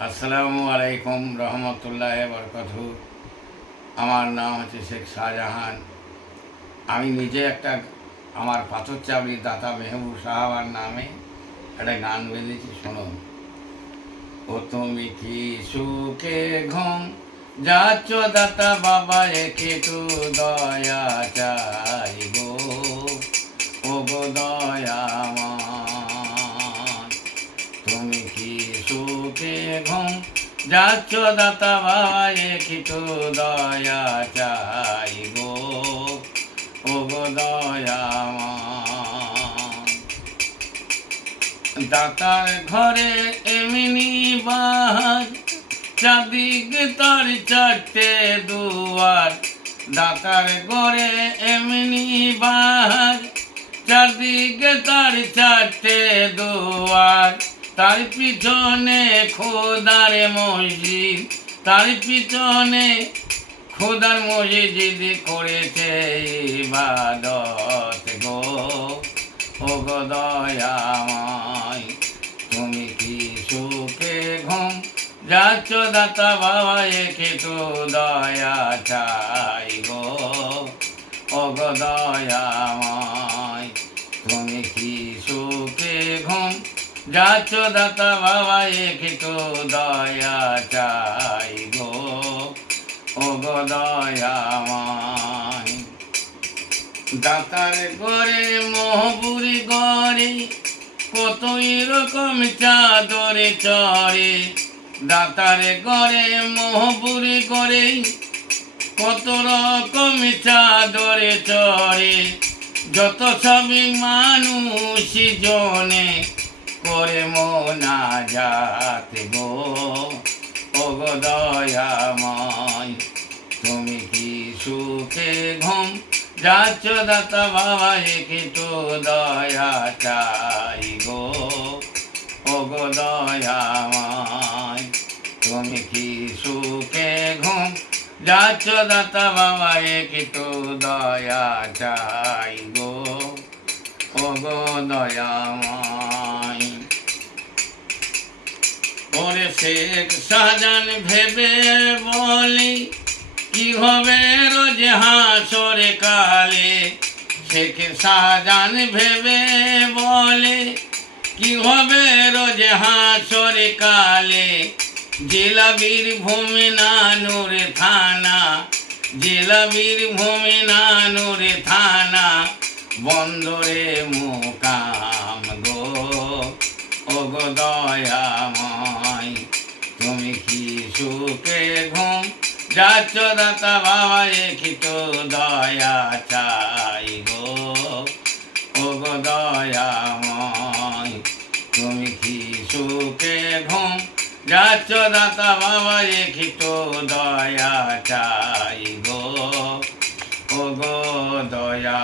আসসালামু আলাইকুম রহমতুল্লাহ বরকাতহু। আমার নাম হচ্ছে শেখ শাহজাহান। আমি নিজে আমার পাথর চাবড়ির দাতা মেহবুব সাহাবার নামে একটা গান বেঁধেছি, শুনুন। ও তুমি কি সুখে ঘুম যাচ্ছ দাতা বাবা, একটু দয়া চাই গো, ও গো দয়াময়। তুমি কি সুখে ঘুম যাচ্ছ দাতা বাবা, একটু দয়া চাই গো, ও গো দয়াময়। দাতার ঘরে এমনি বাহার, চারদিকে তার চারটে দুয়ার। দাতার ঘরে এমনি বাহার, চারদিকে তার চারটে দুয়ার। তার পিছনে খোদার মসজিদ, তার পিছনে খোদার মসজিদ করেছে ইবাদত গো, ও গো দয়াময়। তুমি কি সুখে ঘুম যাচ্ছ দাতা বাবা, একটু দয়া চাই গো, ও গো দয়াময়। তুমি কি সুখে ঘুম যাচ্ছ দাতা বাবা, একটু দয়া চাই গো, ও গো দয়াময়। দাতার ঘরে মহবুরি গড়ে, কতই রকম চাদরে চড়ে। দাতার ঘরে মহবুরি করে, কত রকম চাদরে চড়ে। যত সবই মানুষ জনে করে মোনাজাত গো, ও গো দয়াময়। তুমি কি সুখে ঘুম যাচ্ছ দাতা বাবা, একটু দয়া চাই গো, ও গো দয়াময়। তুমি কি সুখে ঘুম যাচ্ছ দাতা বাবা, একটু দয়া চাই গো, ও গো দয়াময়। ওরে শেখ শাহজাহান ভেবে বলি, কি হবে রোজ হাসরে কালে। শেখ শাহজাহান ভেবে বলে, কি হবে রোজ হাসরে কালে। জেলা বীরভূম নানুর থানা, জেলা বীরভূম নানুর থানা, বন্দরে মোকাম গো, ও গো দয়াময়। তুমি কি সুখে ঘুম যাচ্ছ দাতা বাবা, একটু দয়া চাই গো, ও গো দয়াময়। তুমি কি সুখে ঘুম যাচ্ছ দাতা বাবা, একটু দয়া চাই গো, ও গো দয়া।